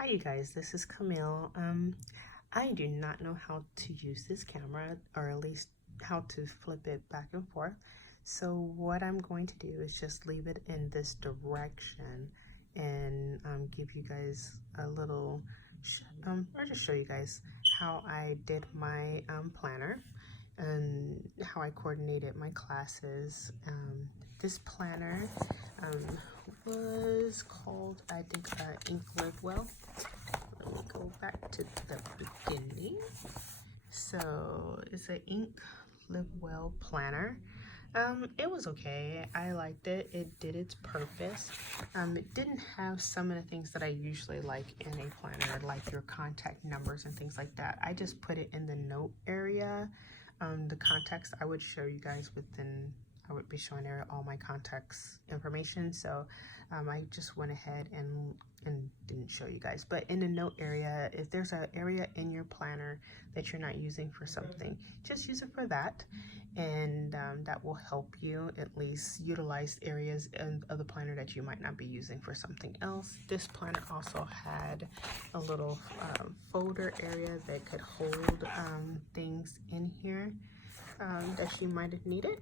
Hi you guys, this is Camille. I do not know how to use this camera, or at least how to flip it back and forth. So what I'm going to do is just leave it in this direction and give you guys a little, or just show you guys how I did my planner and how I coordinated my classes. This planner was called, I think, Ink Live Well. Let me go back to the beginning. So it's an Ink Live Well planner. It was okay. I liked it. It did its purpose. It didn't have some of the things that I usually like in a planner, like your contact numbers and things like that. I just put it in the note area. The contacts I would show you guys within, I would be showing there all my contacts information. So I just went ahead and didn't show you guys. But in the note area, if there's an area in your planner that you're not using for something, just use it for that. And that will help you at least utilize areas of the planner that you might not be using for something else. This planner also had a little folder area that could hold things in here that you might have needed.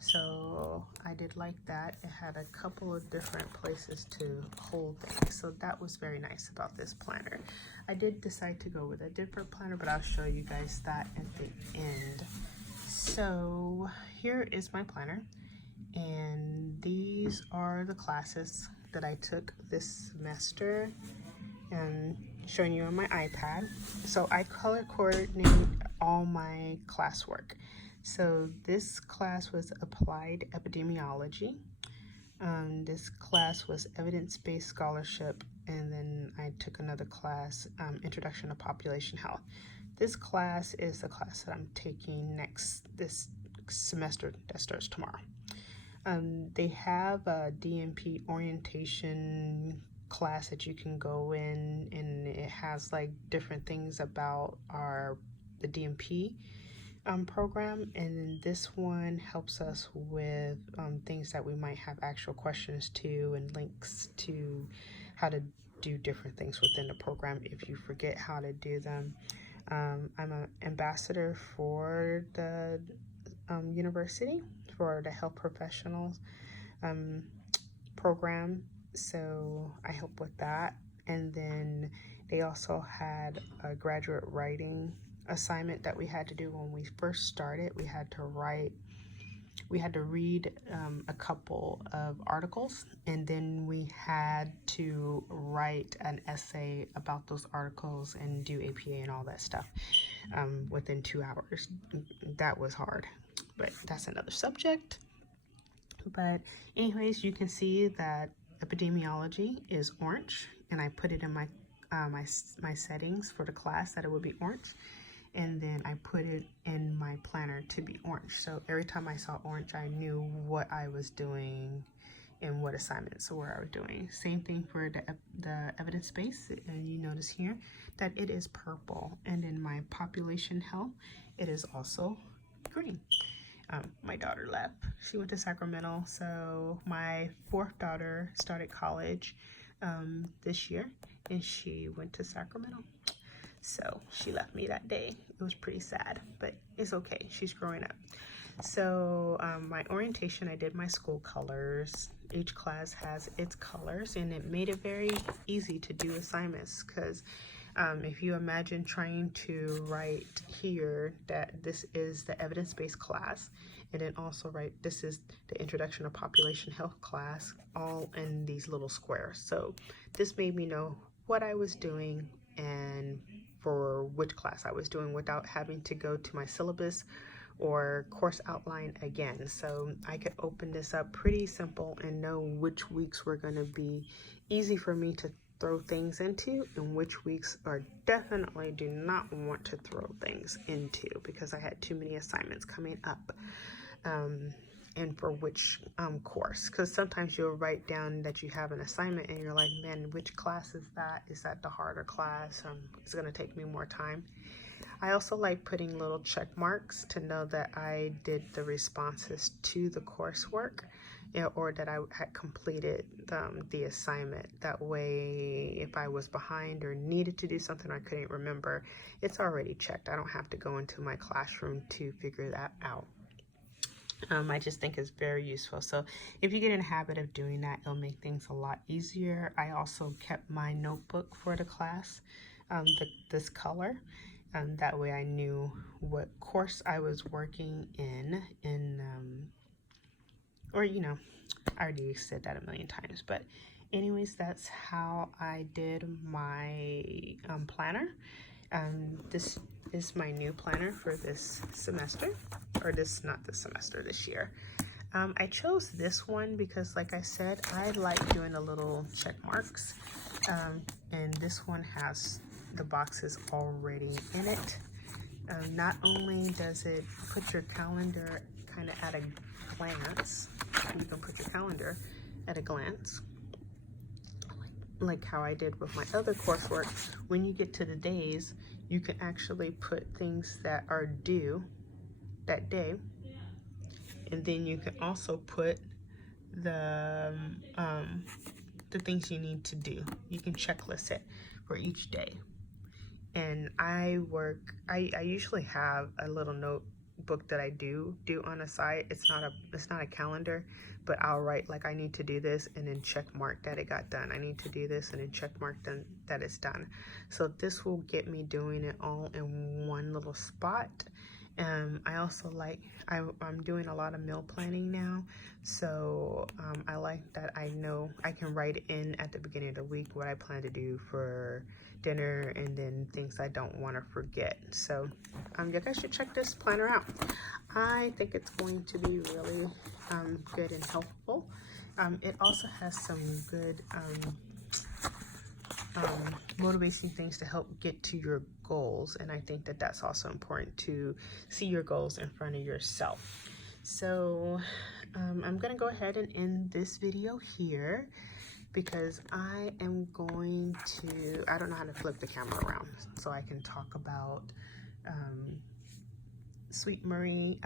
So I did like that. It had a couple of different places to hold things, so that was very nice about this planner. I did decide to go with a different planner, but I'll show you guys that at the end. So here is my planner, and these are the classes that I took this semester, and showing you on my iPad. So I color coordinate all my classwork. So this class was applied epidemiology. This class was evidence-based scholarship, and then I took another class, introduction to population health. This class is the class that I'm taking this semester that starts tomorrow. They have a DNP orientation class that you can go in, and it has like different things about the DNP program, and then this one helps us with things that we might have actual questions to, and links to how to do different things within the program if you forget how to do them. I'm an ambassador for the university for the health professionals program, so I help with that. And then they also had a graduate writing assignment that we had to do when we first started. We had to read a couple of articles, and then we had to write an essay about those articles and do APA and all that stuff within 2 hours. That was hard, but that's another subject. But anyways, you can see that epidemiology is orange, and I put it in my my settings for the class that it would be orange, and then I put it in my planner to be orange. So every time I saw orange, I knew what I was doing and what assignments were I was doing. Same thing for the evidence base, and you notice here that it is purple, and in my population health, it is also green. My daughter left. She went to Sacramento, so my fourth daughter started college this year, and she went to Sacramento. So she left me that day. It was pretty sad, but it's okay. She's growing up. So my orientation, I did my school colors. Each class has its colors, and it made it very easy to do assignments, because if you imagine trying to write here that this is the evidence-based class, and then also write this is the introduction to population health class, all in these little squares. So this made me know what I was doing and for which class I was doing without having to go to my syllabus or course outline again. So I could open this up pretty simple and know which weeks were going to be easy for me to throw things into, and which weeks are definitely do not want to throw things into, because I had too many assignments coming up. And for which course, because sometimes you'll write down that you have an assignment and you're like, man, which class is that? Is that the harder class? It's going to take me more time. I also like putting little check marks to know that I did the responses to the coursework. or that I had completed the assignment. That way, if I was behind or needed to do something I couldn't remember, it's already checked. I don't have to go into my classroom to figure that out. I just think it's very useful. So if you get in the habit of doing that, it'll make things a lot easier. I also kept my notebook for the class, this color. That way I knew what course I was working in or, you know, I already said that a million times. But anyways, that's how I did my planner. This is my new planner for this semester, or not this semester, this year. I chose this one because, like I said, I like doing the little check marks, and this one has the boxes already in it. Not only does it put your calendar kind of at a glance, you can put your calendar at a glance, like how I did with my other coursework. When you get to the days, you can actually put things that are due that day, and then you can also put the things you need to do. You can checklist it for each day. And I usually have a little notebook that I do on the side. It's not a calendar, but I'll write like I need to do this and then check mark that it got done. I need to do this and then check mark that it's done. So this will get me doing it all in one little spot. I also I'm doing a lot of meal planning now, so I like that I know I can write in at the beginning of the week what I plan to do for dinner, and then things I don't want to forget. So you guys should check this planner out. I think it's going to be really good and helpful. It also has some good motivation things to help get to your goals, and I think that that's also important, to see your goals in front of yourself. So I'm gonna go ahead and end this video here, because I am going to, I don't know how to flip the camera around so I can talk about Sweet Marie.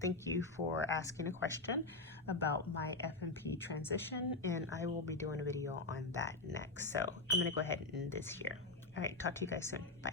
Thank you for asking a question about my FNP transition, and I will be doing a video on that next. So I'm gonna go ahead and end this here. All right, talk to you guys soon. Bye.